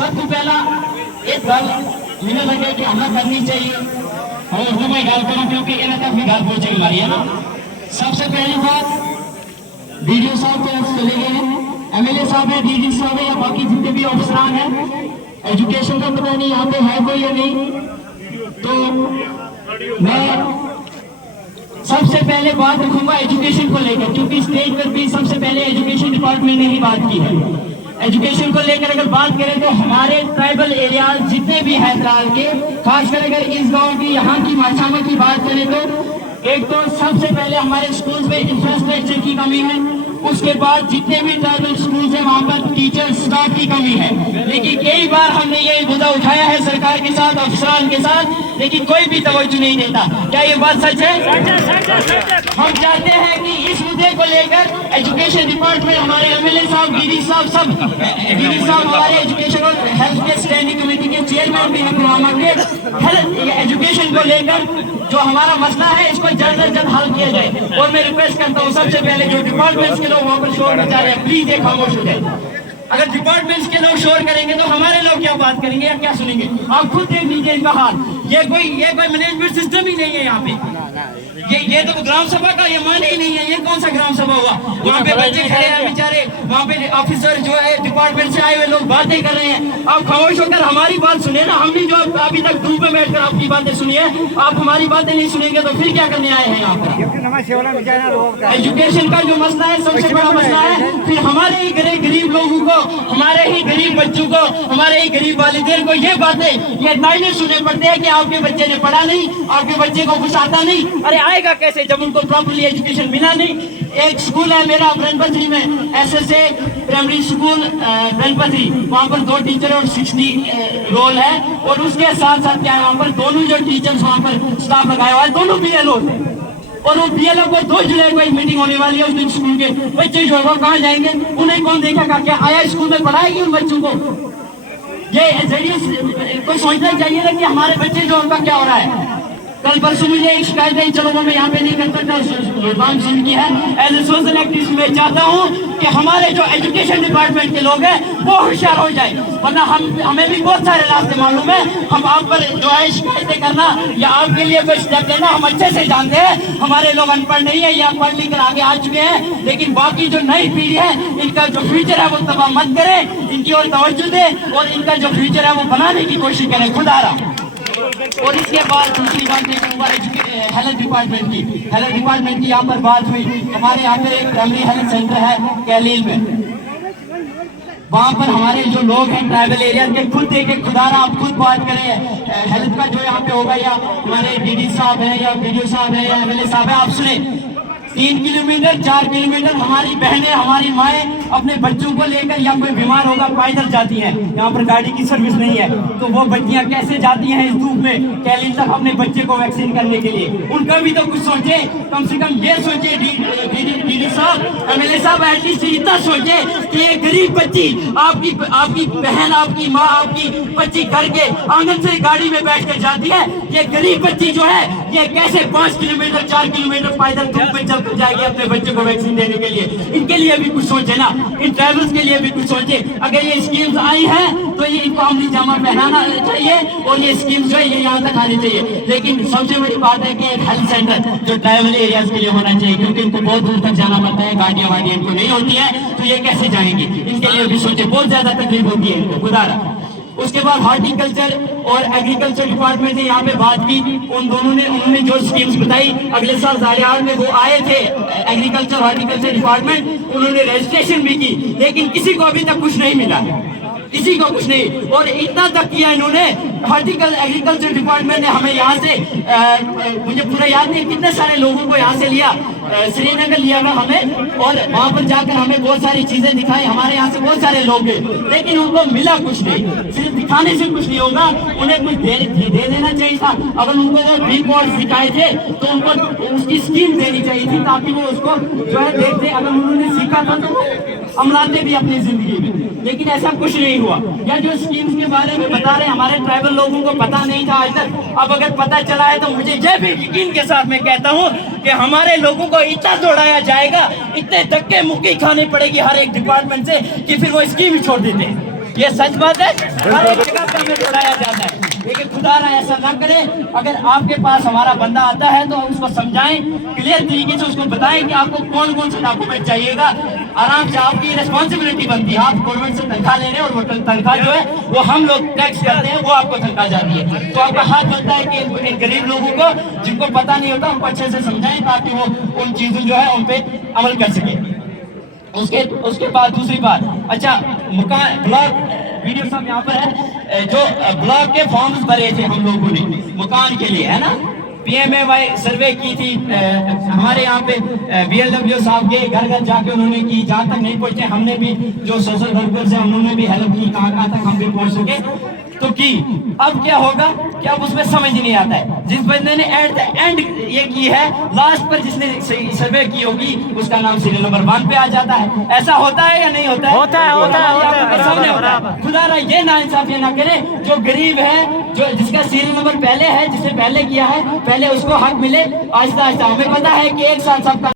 سب کو پہلا ایک گل مجھے لگے کہ ہمیں کرنی چاہیے اور وہ میں گل کروں کیونکہ یہ تک بھی گل پہنچے گی ہماری ہے نا. سب سے پہلی بات ڈی ڈی او صاحب تو چلے گئے ہیں, ایم ایل اے صاحب ہیں, ڈی ڈی صاحب ہیں یا باقی جتنے بھی افسران ہیں, ایجوکیشن کا پتہ نہیں یہاں پہ ہے کوئی یا نہیں. تو میں سب سے پہلے بات رکھوں گا ایجوکیشن کو لے کر, کیونکہ اسٹیج پر بھی سب سے پہلے ایجوکیشن ڈپارٹمنٹ نے ہی بات کی ہے. ایجوکیشن کو لے کر اگر بات کریں تو ہمارے ٹرائبل ایریاز جتنے بھی ہیں ترال کے, خاص کر اگر اس گاؤں کی یہاں کی ماچھامہ کی بات کریں تو ایک تو سب سے پہلے ہمارے اسکولز میں انفراسٹرکچر کی کمی ہے. اس کے بعد جتنے بھی ٹرائبل اسکولز ہیں وہاں پر ٹیچر سٹاف کی کمی ہے. لیکن کئی بار ہم نے یہ مدعا اٹھایا ہے سرکار کے ساتھ, افسران کے ساتھ, لیکن کوئی بھی توجہ نہیں دیتا. کیا یہ بات سچ ہے؟ ہم چاہتے ہیں کہ اس مدعے کو لے کر ایجوکیشن ڈپارٹمنٹ, ہمارے ایم ایل اے صاحب, ڈی ڈی صاحب, سب ڈی ڈی صاحب ہمارے ایجوکیشن اور ہیلتھ کے اسٹینڈنگ کمیٹی کے چیئرمین بھی ہیں پلوامہ کے, ایجوکیشن کو لے کر جو ہمارا مسئلہ ہے اس کو جلد از جلد حل کیا جائے. اور میں ریکویسٹ کرتا ہوں سب سے پہلے جو ڈپارٹمنٹس کے لوگ وہاں پر شور مچا رہے ہیں پلیز یہ خاموش ہو جائے. اگر ڈپارٹمنٹس کے لوگ شور کریں گے تو ہمارے لوگ کیا بات کریں گے یا کیا سنیں گے؟ آپ خود دیکھ لیجیے ان کا حال. یہ کوئی مینجمنٹ سسٹم ہی نہیں ہے یہاں پہ. یہ تو گرام سبھا کا یہ معنی ہی نہیں ہے. یہ کون سا گرام سبھا ہوا؟ وہاں پہ بچے کھڑے ہیں بیچارے, وہاں پہ آفیسر جو ہے ڈپارٹمنٹ سے آئے ہوئے لوگ باتیں کر رہے ہیں. آپ خاموش ہو کر ہماری بات سنیں نا. ہم نے جو ابھی تک دھوپ میں بیٹھ کر آپ کی باتیں سنی ہے, آپ ہماری باتیں نہیں سنیں گے تو پھر کیا کرنے آئے ہیں یہاں پر؟ ایجوکیشن کا جو مسئلہ ہے سب سے بڑا مسئلہ ہے. پھر ہمارے ہی غریب لوگوں کو, ہمارے ہی غریب بچوں کو, ہمارے ہی غریب والدین کو یہ باتیں, یہ نائنے سننے پڑتے ہیں کہ آپ کے بچے نے پڑھا نہیں, آپ کے بچے کو کچھ آتا نہیں. ارے آئے گا کیسے جب ان کو پراپرلی ایجوکیشن ملا نہیں. ایک سکول ہے میرا برن پتھری میں, S S A primary school برن پتھری, وہاں پر 2 ٹیچر اور 60 رول ہے. اور اس کے ساتھ ساتھ کیا ہے وہاں پر دونوں جو ٹیچرز وہاں پر سٹاف لگایا ہوا ہے دونوں بی ایل او ہیں. اور وہ بی ایل او کو 2 جولائی کو ایک میٹنگ ہونے والی ہے. اس دن اسکول کے بچے جو ہے کہاں جائیں گے؟ انہیں کون دیکھا گا؟ کیا آیا اسکول میں پڑھائے گی ان بچوں کو؟ یہ ذریعے کوئی سوچنا چاہیے نا کہ ہمارے بچے جو ان کا کیا ہو رہا ہے. کل پرسوں مجھے ایک شکایت ہے, چلو وہ میں یہاں پہ نہیں کر سکتا, سن کی ہے. ایز اے سوشل ایکٹیوسٹ میں چاہتا ہوں کہ ہمارے جو ایجوکیشن ڈپارٹمنٹ کے لوگ ہیں وہ ہوشیار ہو جائیں, ورنہ ہمیں بھی بہت سارے راستے معلوم ہیں. ہم آپ پر جو ہے شکایتیں کرنا یا آپ کے لیے کوئی اسٹیپ لینا ہم اچھے سے جانتے ہیں. ہمارے لوگ ان پڑھ نہیں ہیں یا پڑھ لکھ کر آگے آ چکے ہیں, لیکن باقی جو نئی پیڑھی ہے ان کا جو فیوچر ہے وہ تباہ مت کریں, ان کی اور توجہ دیں اور ان کا جو فیوچر ہے وہ بنانے کی کوشش کریں. خدا رہا. اور اس کے بعد دوسری بات دیکھوں گا ہیلتھ ڈپارٹمنٹ کی. ہیلتھ ڈپارٹمنٹ کی یہاں پر بات ہوئی. ہمارے یہاں پہ ایک پرائمری ہیلتھ سینٹر ہے کیلیل میں, وہاں پر ہمارے جو لوگ ہیں ٹرائبل ایریا کے, خود دیکھیں خدا رہا آپ خود بات کریں ہیلتھ کا جو یہاں پہ ہوگا, یا ہمارے ڈی ڈی صاحب ہیں یا بی ڈی او صاحب ہیں یا ایم ایل اے صاحب ہیں, آپ سنیں 3 کلومیٹر 4 کلومیٹر ہماری بہنیں ہماری مائیں اپنے بچوں کو لے کر یا کوئی بیمار ہوگا پائدل جاتی ہیں. یہاں پر گاڑی کی سروس نہیں ہے تو وہ بچیاں کیسے جاتی ہیں اس دھوپ میں کیلیل تک اپنے بچے کو ویکسین کرنے کے لیے؟ ان کا بھی تو کچھ سوچیں, کم سے کم یہ سوچیں ڈی ڈی صاحب, ایم ایل اے صاحب, ایٹ لیسٹ اتنا سوچیں کہ یہ غریب بچی آپ کی بہن, آپ کی ماں, آپ کی بچی گھر کے آنگن سے گاڑی میں بیٹھ کر جاتی ہے. یہ غریب بچی جو ہے یہ کیسے 5 کلومیٹر 4 کلومیٹر پائدل دھوپ میں چل کر جائے گی اپنے بچے کو ویکسین دینے کے لیے؟ ان کے لیے بھی کچھ سوچے نا, ان ٹرائبلز کے لیے بھی کچھ سوچے. اگر یہ اسکیمز آئی ہیں تو یہ ان کو عملی جامہ پہنانا چاہیے اور یہ اسکیمز جو ہے یہ یہاں تک آنی چاہیے. لیکن سب سے بڑی بات ہے کہ ایک ہیلتھ سینٹر جو ٹرائبل ایریاز کے لیے ہونا چاہیے, کیونکہ ان کو بہت دور تک جانا پڑتا ہے, گاڑیاں واڑیاں ان کو نہیں ہوتی ہیں, تو یہ کیسے جائیں گے؟ ان کے لیے بھی سوچے, بہت زیادہ تکلیف ہوتی ہے ان کو. خدا رہا. اس کے بعد ہارٹیکلچر اور ایگریکلچر ڈپارٹمنٹ نے یہاں پہ بات کی. انہوں نے جو اسکیمز بتائی, اگلے سال زاریال میں وہ آئے تھے ایگریکلچر ہارٹیکلچر ڈپارٹمنٹ, انہوں نے رجسٹریشن بھی کی, لیکن کسی کو ابھی تک کچھ نہیں ملا, کسی کو کچھ نہیں. اور اتنا تک کیا انہوں نے, ایگریکلچر ڈپارٹمنٹ نے ہمیں یہاں سے, مجھے پورا یاد نہیں کتنے سارے لوگوں کو یہاں سے لیا, سری نگر لیا تھا ہمیں, اور وہاں پر جا کر ہمیں بہت ساری چیزیں دکھائی. ہمارے یہاں سے بہت سارے لوگ گئے, لیکن ان کو ملا کچھ نہیں. صرف دکھانے سے کچھ نہیں ہوگا, انہیں کچھ دے دینا چاہیے تھا. اگر ان کو وہ ریپورٹ دکھائے تھے تو ان کو اس کی اسکیم دینی چاہیے تھی, تاکہ وہ اس کو جو ہے دیکھتے. اگر انہوں نے سیکھا تھا تو عملاتے بھی اپنی زندگی میں, لیکن ایسا کچھ نہیں ہوا. یا جو اسکیمز کے بارے میں بتا رہے ہیں, ہمارے ٹرائبل لوگوں کو پتا نہیں تھا آج تک, اب اگر پتا چلا ہے تو مجھے یہ بھی یقین کے ساتھ میں کہتا ہوں کہ ہمارے لوگوں کو اتنا دوڑایا جائے گا, اتنے دھکے مکی کھانی پڑے گی ہر ایک ڈپارٹمنٹ سے کہ پھر وہ اسکیم ہی چھوڑ دیتے ہیں. یہ سچ بات ہے، ہر ایک جگہ پہ ہمیں بتایا جاتا ہے، لیکن خدا نہ ایسا نہ کرے. اگر آپ کے پاس ہمارا بندہ آتا ہے تو اس کو سمجھائیں کلیئر طریقے سے، اس کو بتائیں کہ آپ کو کون کون سے ڈاکومنٹ چاہیے گا. آرام سے آپ کی ریسپانسبلٹی بنتی ہے، آپ گورنمنٹ سے تنخواہ لے رہے ہیں اور وہ تنخواہ جو ہے وہ ہم لوگ ٹیکس کرتے ہیں، وہ آپ کو تنخواہ جاتی ہے. تو آپ کا حق بنتا ہے کہ ان غریب لوگوں کو جن کو پتہ نہیں ہوتا ان کو اچھے سے سمجھائیں تاکہ وہ ان چیزوں جو ہے ان پہ عمل کر سکیں. اس کے بعد دوسری بات، اچھا مکان بلاک ویڈیو صاحب یہاں پر ہے، جو بلاک کے فارمز بھرے تھے ہم لوگوں نے مکان کے لیے، ہے نا، پی ایم اے وائی سروے کی تھی ہمارے یہاں پہ بی ایل ڈبلیو صاحب کے گھر گھر جا کے انہوں نے کی، جہاں تک نہیں پہنچے ہم نے بھی جو سوشل ورکرز ہیں انہوں نے بھی ہیلپ کی، کہاں کہاں تک ہم بھی پہنچ سکے تو کی. اب کیا ہوگا کہ اب اس میں سمجھ نہیں آتا ہے، جس بندے نے ایٹ دا اینڈ یہ کی ہے، لاسٹ پر جس نے سروے کی ہوگی اس کا نام سیریل نمبر 1 پہ آ جاتا ہے. ایسا ہوتا ہے یا نہیں ہوتا ہے؟ ہوتا ہے. خدا را یہ ناانصافی نہ کرے، جو غریب ہے، جو جس کا سیریل نمبر پہلے ہے، جس نے پہلے کیا ہے، پہلے اس کو حق ملے. آہستہ آہستہ ہمیں پتا ہے کہ ایک ساتھ سب کا